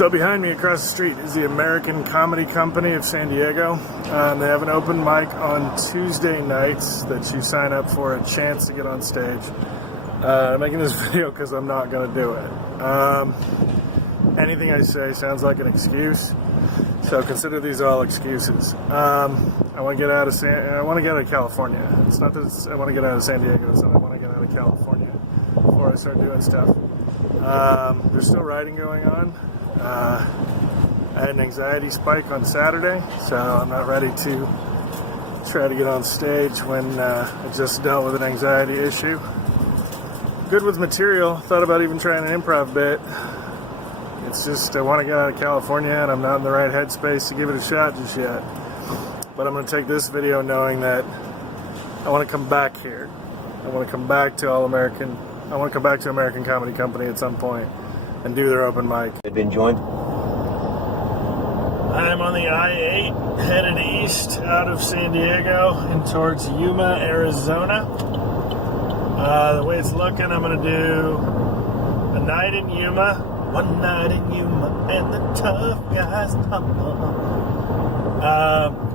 So behind me across the street is the American Comedy Company of San Diego. They have an open mic on Tuesday nights that you sign up for a chance to get on stage. I'm making this video because I'm not going to do it. Anything I say sounds like an excuse, so consider these all excuses. I want to get out of California. It's not that I want to get out of San Diego, it's that I want to get out of California before I start doing stuff. There's still writing going on. I had an anxiety spike on Saturday, so I'm not ready to try to get on stage when I just dealt with an anxiety issue. Good with material, thought about even trying an improv bit. It's just I want to get out of California and I'm not in the right headspace to give it a shot just yet. But I'm going to take this video knowing that I want to come back here. I want to come back to All-American. I want to come back to American Comedy Company at some point and do their open mic. Had been joined. I'm on the I-8 headed east out of San Diego and towards Yuma, Arizona. The way it's looking, I'm going to do a night in Yuma, one night in Yuma, and the tough guys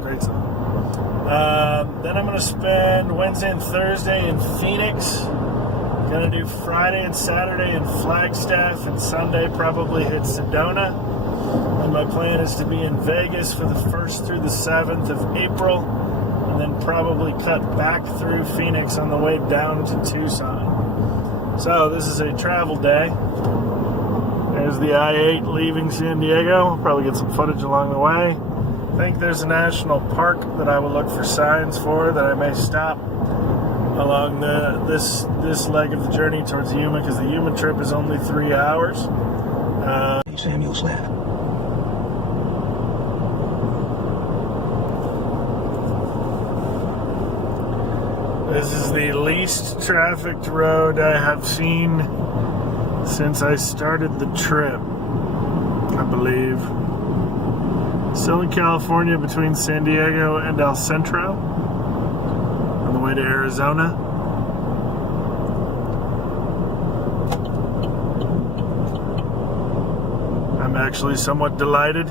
great song. Then I'm going to spend Wednesday and Thursday in Phoenix. Going to do Friday and Saturday in Flagstaff, and Sunday probably hit Sedona. And my plan is to be in Vegas for the 1st through the 7th of April, and then probably cut back through Phoenix on the way down to Tucson. So this is a travel day. There's the I-8 leaving San Diego. I'll probably get some footage along the way. I think there's a national park that I will look for signs for that I may stop along this leg of the journey towards Yuma, because the Yuma trip is only 3 hours. Samuel Slav. This is the least trafficked road I have seen since I started the trip, I believe. Still in California between San Diego and El Centro, on the way to Arizona. I'm actually somewhat delighted.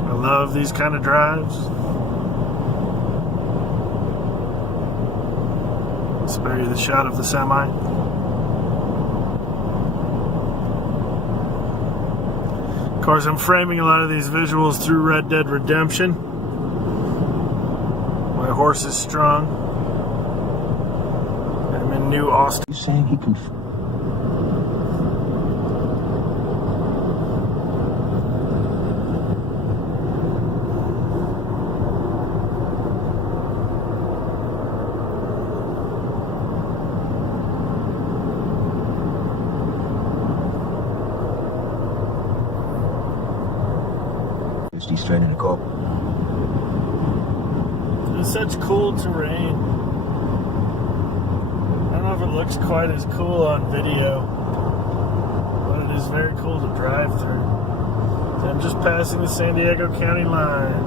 I love these kind of drives. Spare you the shot of the semi. Of course, I'm framing a lot of these visuals through Red Dead Redemption. My horse is strong. I'm in New Austin. You saying he can? He's training a cop. It's such cool terrain. I don't know if it looks quite as cool on video, but it is very cool to drive through. So I'm just passing the San Diego County line.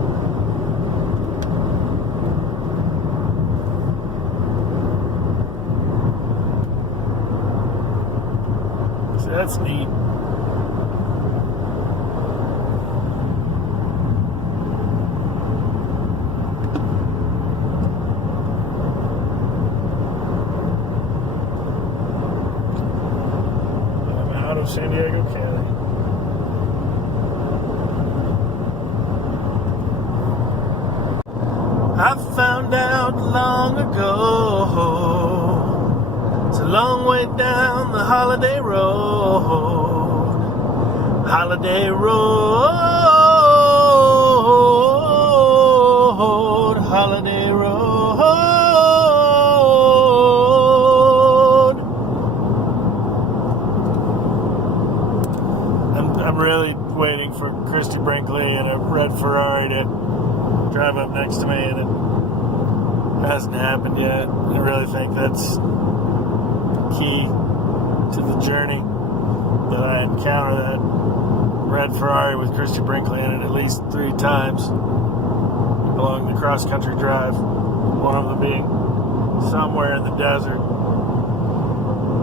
So that's neat. San Diego County. I found out long ago, it's a long way down the Holiday Road. Holiday Road, Holiday Road. I'm really waiting for Christy Brinkley in a red Ferrari to drive up next to me, and it hasn't happened yet. I really think that's key to the journey, that I encounter that red Ferrari with Christy Brinkley in it at least 3 times along the cross-country drive, one of them being somewhere in the desert.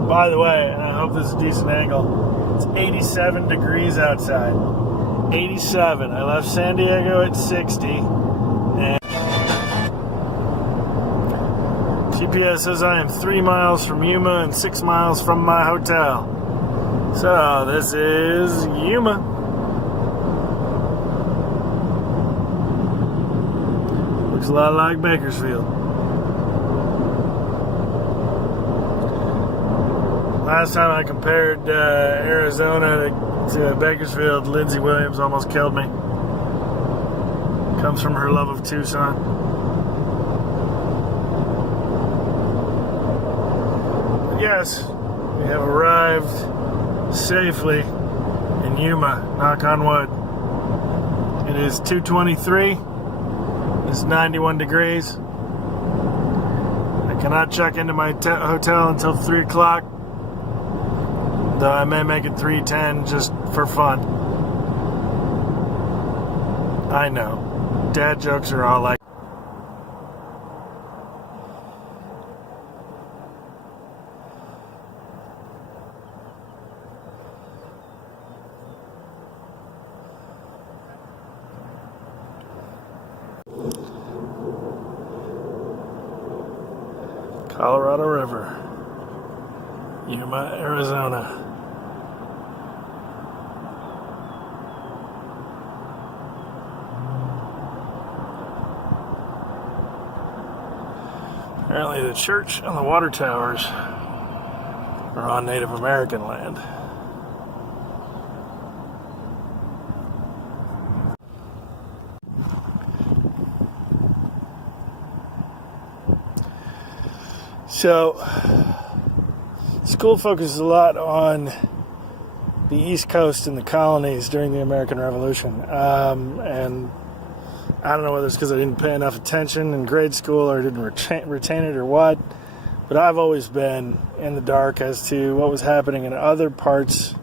By the way, and I hope this is a decent angle, it's 87 degrees outside. 87. I left San Diego at 60. And GPS says I am 3 miles from Yuma and 6 miles from my hotel. So this is Yuma. Looks a lot like Bakersfield. Last time I compared Arizona to Bakersfield, Lindsay Williams almost killed me. Comes from her love of Tucson. But yes, we have arrived safely in Yuma, knock on wood. It is 2:23. It's 91 degrees. I cannot check into my hotel until 3 o'clock. Though I may make it 3:10 just for fun. I know. Dad jokes are all like. Colorado River, Yuma, Arizona. Apparently the church and the water towers are on Native American land. So, school focuses a lot on the East Coast and the colonies during the American Revolution. And I don't know whether it's because I didn't pay enough attention in grade school or didn't retain it or what, but I've always been in the dark as to what was happening in other parts,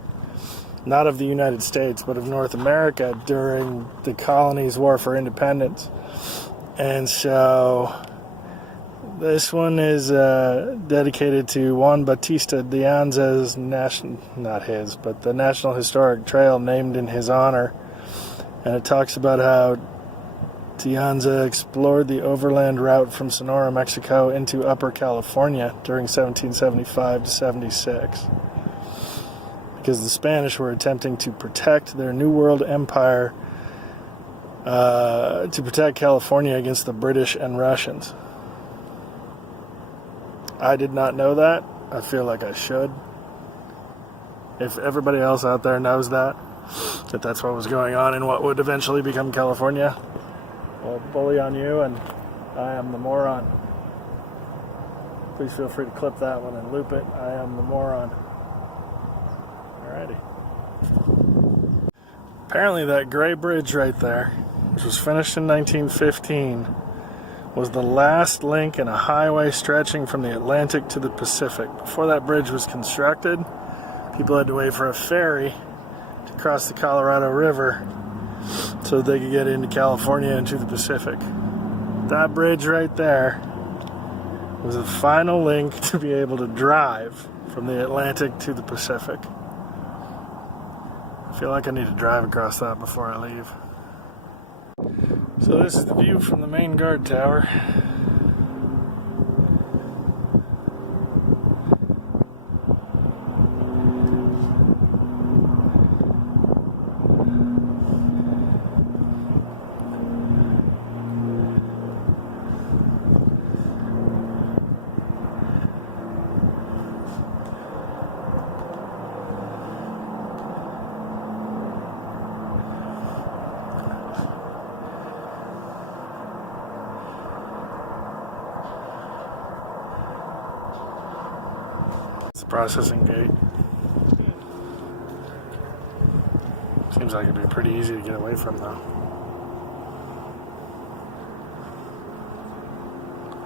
not of the United States, but of North America during the colonies' war for independence. And so this one is dedicated to Juan Bautista de Anza's the National Historic Trail named in his honor. And it talks about how de Anza explored the overland route from Sonora, Mexico into Upper California during 1775 to 76. Because the Spanish were attempting to protect their New World Empire, to protect California against the British and Russians. I did not know that. I feel like I should. If everybody else out there knows that that's what was going on in what would eventually become California, well, bully on you, and I am the moron. Please feel free to clip that one and loop it. I am the moron. Alrighty. Apparently that gray bridge right there, which was finished in 1915, was the last link in a highway stretching from the Atlantic to the Pacific. Before that bridge was constructed, people had to wait for a ferry to cross the Colorado River so they could get into California and to the Pacific. That bridge right there was the final link to be able to drive from the Atlantic to the Pacific. I feel like I need to drive across that before I leave. So this is the view from the main guard tower. It's the processing gate. Seems like it'd be pretty easy to get away from, though.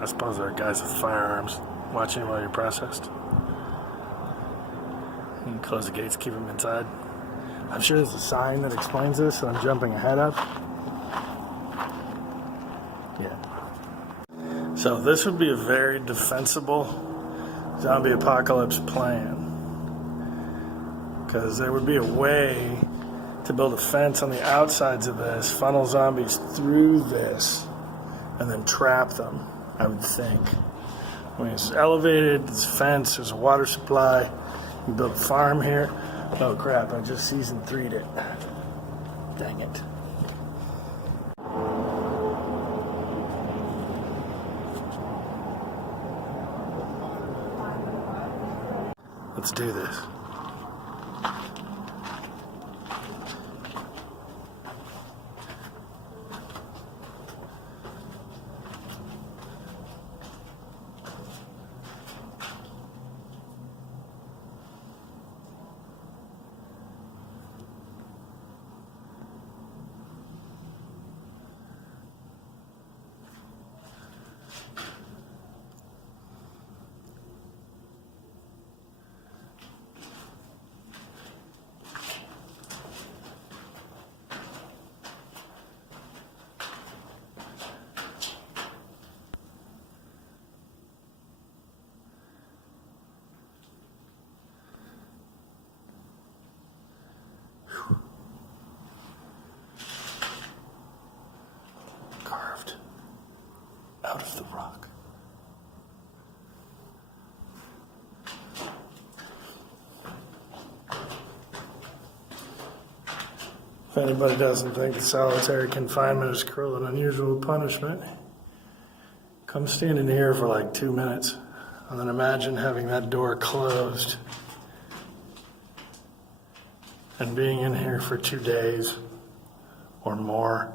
I suppose there are guys with firearms watching while you're processed. You can close the gates, keep them inside. I'm sure there's a sign that explains this, so I'm jumping ahead of. Yeah. So this would be a very defensible zombie apocalypse plan. Because there would be a way to build a fence on the outsides of this, funnel zombies through this, and then trap them, I would think. I mean, it's elevated, it's a fence, there's a water supply. You can build a farm here. Oh crap, I just season 3'd it. Dang it. Let's do this. Carved out of the rock. If anybody doesn't think that solitary confinement is cruel and unusual punishment, come stand in here for like 2 minutes and then imagine having that door closed and being in here for 2 days or more.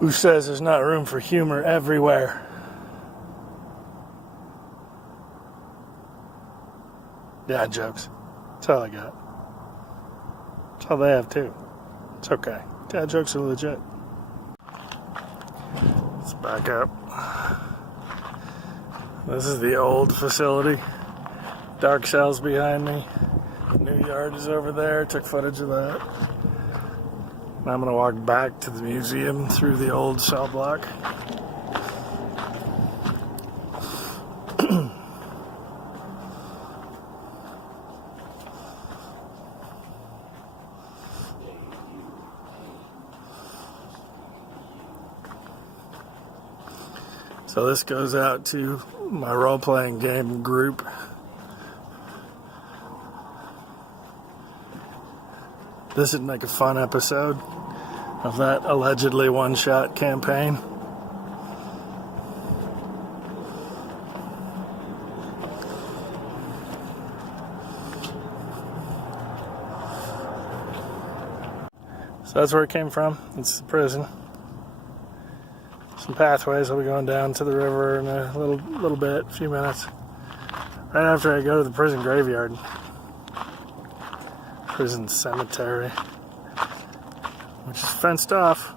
Who says there's not room for humor everywhere? Dad jokes. That's all I got. That's all they have too. It's okay. Dad jokes are legit. Let's back up. This is the old facility. Dark cells behind me. New yard is over there. Took footage of that. Now I'm going to walk back to the museum through the old cell block. So this goes out to my role-playing game group. This would make a fun episode of that allegedly one-shot campaign. So that's where it came from. It's the prison. Some pathways. I'll be going down to the river in a little bit, a few minutes. Right after I go to the prison graveyard. Prison cemetery, which is fenced off.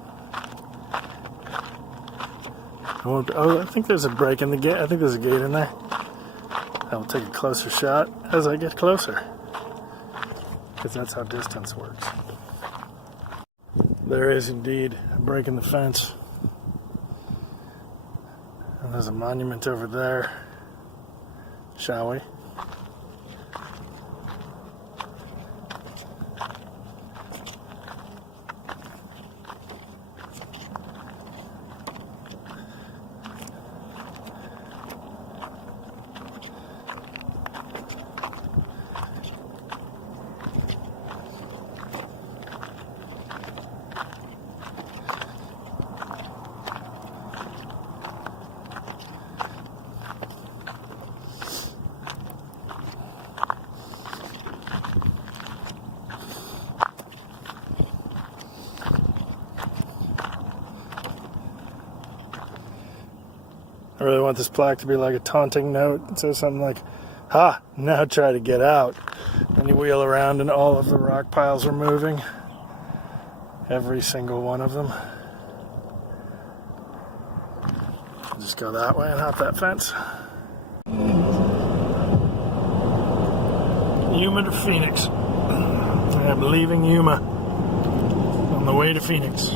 I think there's a break in the gate. I think there's a gate in there. I'll take a closer shot as I get closer, because that's how distance works. There is indeed a break in the fence. And there's a monument over there. Shall we? I really want this plaque to be like a taunting note. It says something like, "Ha, now try to get out." And you wheel around and all of the rock piles are moving. Every single one of them. Just go that way and hop that fence. Yuma to Phoenix. I'm leaving Yuma on the way to Phoenix.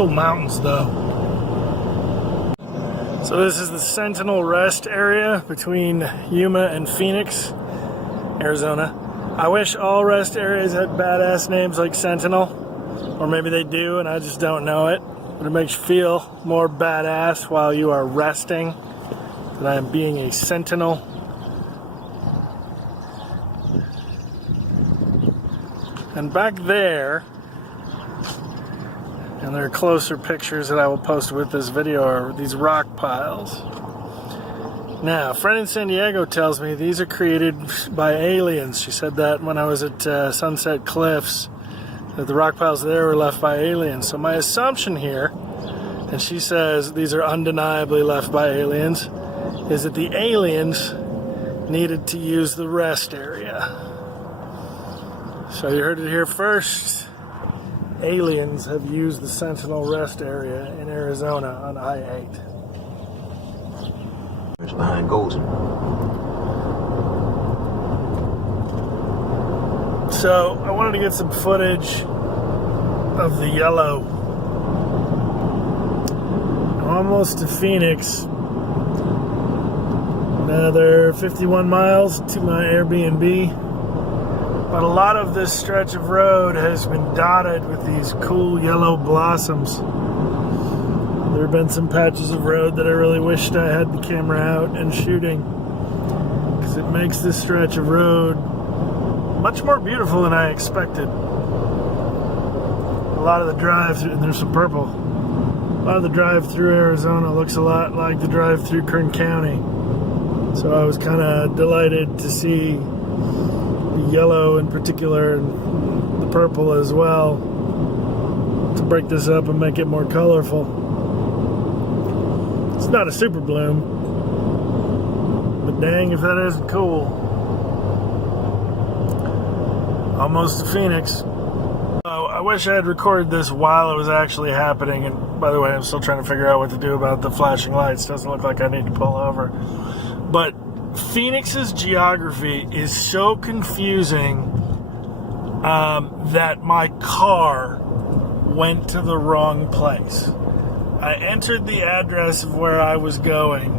Cool mountains, though. So this is the Sentinel Rest area between Yuma and Phoenix, Arizona. I wish all rest areas had badass names like Sentinel, or maybe they do and I just don't know it. But it makes you feel more badass while you are resting, that I am being a sentinel. And back there, and there are closer pictures that I will post with this video, are these rock piles. Now, a friend in San Diego tells me these are created by aliens. She said that when I was at Sunset Cliffs, that the rock piles there were left by aliens. So my assumption here, and she says these are undeniably left by aliens, is that the aliens needed to use the rest area. So you heard it here first. Aliens have used the Sentinel Rest area in Arizona on I-8. It's behind Golden. So I wanted to get some footage of the yellow. Almost to Phoenix. Another 51 miles to my Airbnb. But a lot of this stretch of road has been dotted with these cool yellow blossoms. There have been some patches of road that I really wished I had the camera out and shooting, because it makes this stretch of road much more beautiful than I expected. A lot of the drive through, and there's some purple. A lot of the drive through Arizona looks a lot like the drive through Kern County. So I was kind of delighted to see the yellow in particular and the purple as well, to break this up and make it more colorful. It's not a super bloom, but dang if that isn't cool. Almost to Phoenix. Oh, I wish I had recorded this while it was actually happening, and by the way, I'm still trying to figure out what to do about the flashing lights. Doesn't look like I need to pull over. But Phoenix's geography is so confusing that my car went to the wrong place. I entered the address of where I was going,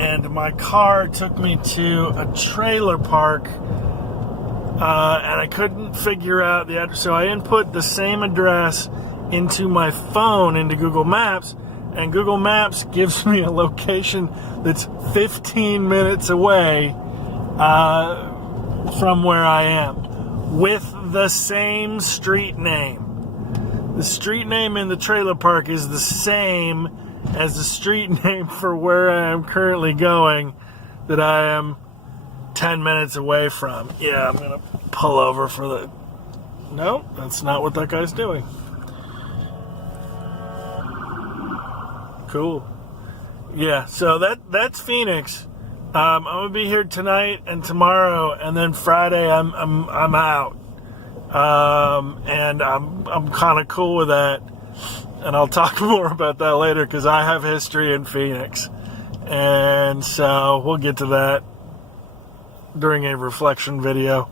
and my car took me to a trailer park, and I couldn't figure out the address. So I input the same address into my phone, into Google Maps, and Google Maps gives me a location that's 15 minutes away from where I am, with the same street name. The street name in the trailer park is the same as the street name for where I am currently going, that I am 10 minutes away from. Yeah, I'm going to pull over for the... No, that's not what that guy's doing. Cool. Yeah, so that's Phoenix. I'm gonna be here tonight and tomorrow, and then Friday I'm out. And I'm kind of cool with that. And I'll talk more about that later, because I have history in Phoenix, and so we'll get to that during a reflection video.